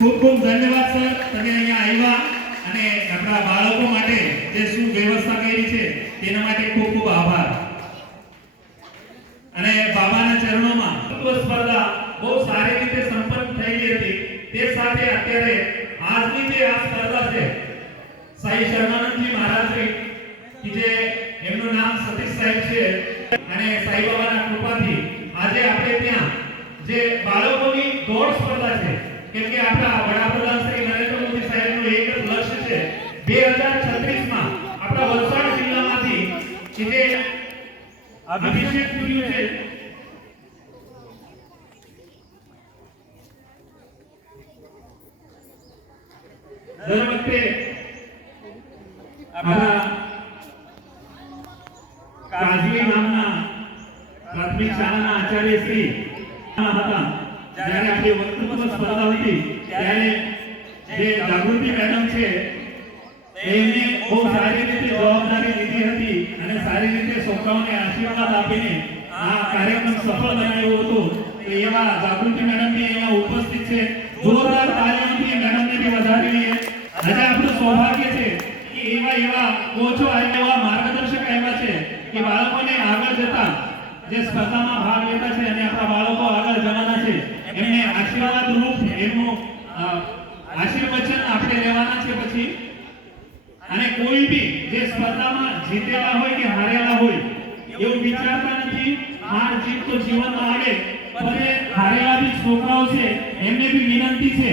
ખૂબ ખૂબ ધન્યવાદ સર, તમે અહીંયા આવ્યા અને આપણા બાળકો માટે જે શું વ્યવસ્થા કરી છે તેના માટે ખૂબ ખૂબ આભાર. અને બાબાના ચરણોમાં સ્પર્ધા બહુ સારી રીતે સંપન્ન થયેલી હતી. તે સાથે અત્યારે આજની જે આ સ્પર્ધા છે સાઈ શર્માનંદજી મહારાજજી કે જે એમનું નામ સતીશ સાહેબ છે અને સાઈ બાબાના કૃપાથી આજે આપણે ત્યાં જે બાળકોની દોડ સ્પર્ધા છે, કેમ કે આપણા વડાપ્રધાન શ્રી નરેન્દ્ર મોદી સાહેબનું એક જ લક્ષ્ય છે 2036 માં આપણા વલસાડ જિલ્લામાંથી કે જે અભિષેક થયું છે દર વખતે આપણા કાજવી નામના પ્રાથમિક શાળાના આચાર્ય શ્રી હતા. જ્યારે આપણી વક્તૃત્વ સ્પર્ધા હતી ત્યારે જે જાગૃતિ મેડમ છે એમને બહુ સારી રીતે જવાબદારી લીધી હતી અને સારી રીતે છોકરાઓને આશીર્વાદ આપીને આ કાર્યક્રમ સફળ બનાવ્યો હતો. તો એવા જાગૃતિ મેડમ બી અહીંયા ઉપસ્થિત છે. જોરદાર તાળીઓથી મેડમને બી વધાવી લઈએ. આજે આપણું સૌભાગ્ય છે કે એવા કોચો એવા માર્ગદર્શક આવ્યા છે કે બાળકોને આગળ જતા જે સ્પર્ધામાં ભાગ લેતા છે અને આપણા બાળકો આગળ જવાના છે એમને આશીર્વાદ રૂપ એમનું આશીર્વચન આપણે લેવાના છે પછી. અને કોઈ બી જે સ્પર્ધામાં જીતેલા હોય કે હારેલા હોય એવું વિચારતા નથી. હાર જીત તો જીવનમાં આવે, પણ હારેલા બી છોકરાઓ છે એમને બી વિનંતી છે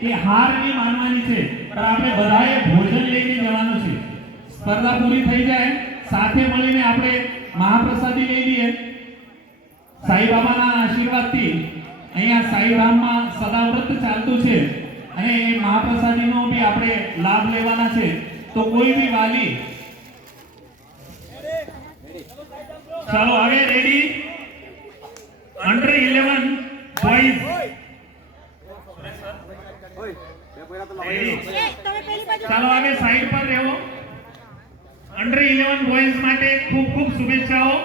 કે હાર નહીં માનવાની છે, પણ આપણે બધાએ ભોજન લઈને જવાનું છે. સ્પર્ધા પૂરી થઈ જાય સાથે મળીને આપણે મહાપ્રસાદી લઈ લઈએ. સાઈ બાબાના આશીર્વાદથી અહીંયા સાઈરામમાં સદાવ્રત ચાલતું છે અને એ મહાપ્રસાદીનો બી આપણે લાભ લેવાના છે. તો કોઈ બી વાલી ચાલો હવે રેડી અંડર 11 બોયઝ ચાલો આગે સાઈડ પર રહેવો. અંડર 11 બોયઝ માટે ખૂબ ખૂબ શુભેચ્છાઓ.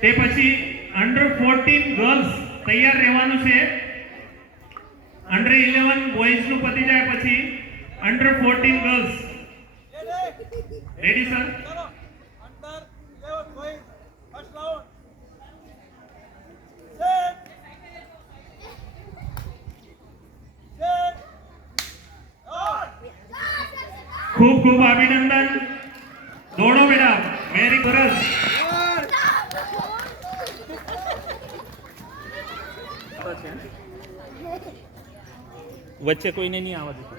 તે પછી અંડર 14 ગર્લ્સ તૈયાર રહેવાનું છે. અંડર 11 બોયઝ નું પતી જાય પછી અંડર 14 ગર્લ્સ રેડી સર. ખૂબ ખૂબ અભિનંદન. દોડો બેટા, વેરી ગુડ. વચ્ચે કોઈને નહીં આવવા દીધું.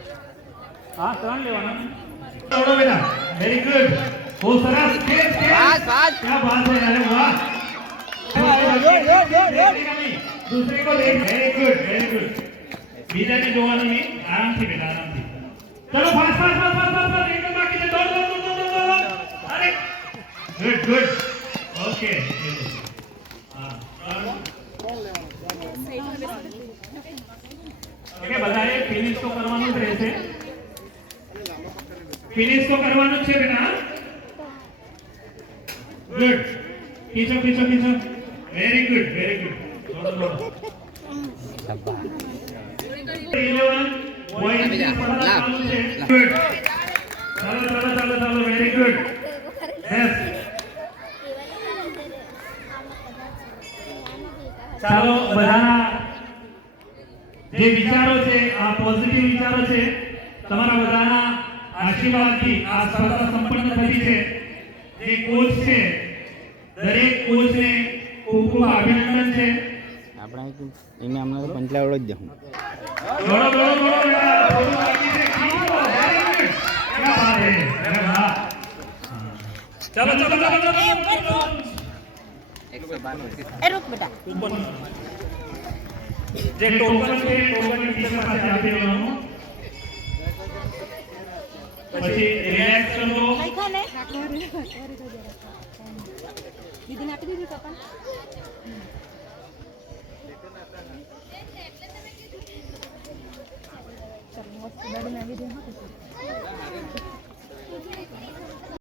હા, ત્રણ લેવાના. દોડો બેટા, વેરી ગુડ. બહુ સરસ. ક્યાં બાત છે. અરે વાહ. दूसरे को ले. Very good, very good. બીજાને જોવાનું નહીં, આરામથી બેટા, આરામથી. ચલો ફાસ્ટ ફાસ્ટ ફાસ્ટ ફાસ્ટ એકદમ બાકી છે. દોડ દોડ દોડ દોડ. અરે ગુડ ગુડ. ઓકે. હા. ઓકે, બધાએ ફિનિશ તો કરવાનું જ રહેશે. ફિનિશ તો કરવાનું જ છે બેટા. ગુડ. ખીચો ખીચો ખીચો. Very good, very good. દોડો દોડો. 11 બોયઝ ની સ્પર્ધા ચાલુ છે. ગુડ. ચાલો ચાલો ચાલો ચાલો. Very good. યસ. ચાલો બધાના જે વિચારો છે આ પોઝિટિવ વિચારો છે, તમારા બધાના આશીર્વાદથી આ સ્પર્ધા સંપન્ન થઈ છે. જે કોચ છે દરેક કોચને ખૂબ ખૂબ અભિનંદન છે. આપણે એને અમને તો પંચલાવડો જ દેવું. દોડો દોડો દોડો બેટા. થોડું બાકી છે. ખીચો. Very good. ક્યાં બાત હે. અરે વાહ. ચાલો ચાલો ચાલો ચાલો. 112 એ રૂક બેટા. જે ટોકન છે ટોકન ટીચર પાસે આપી દેવાનું. પછી રિલેક્સ કરો. લખો ને. દીદીને આપી દીધું ટોકન. ચાલો મસ્ત ગાડીમાં આવી જાય. તો જોઈએ.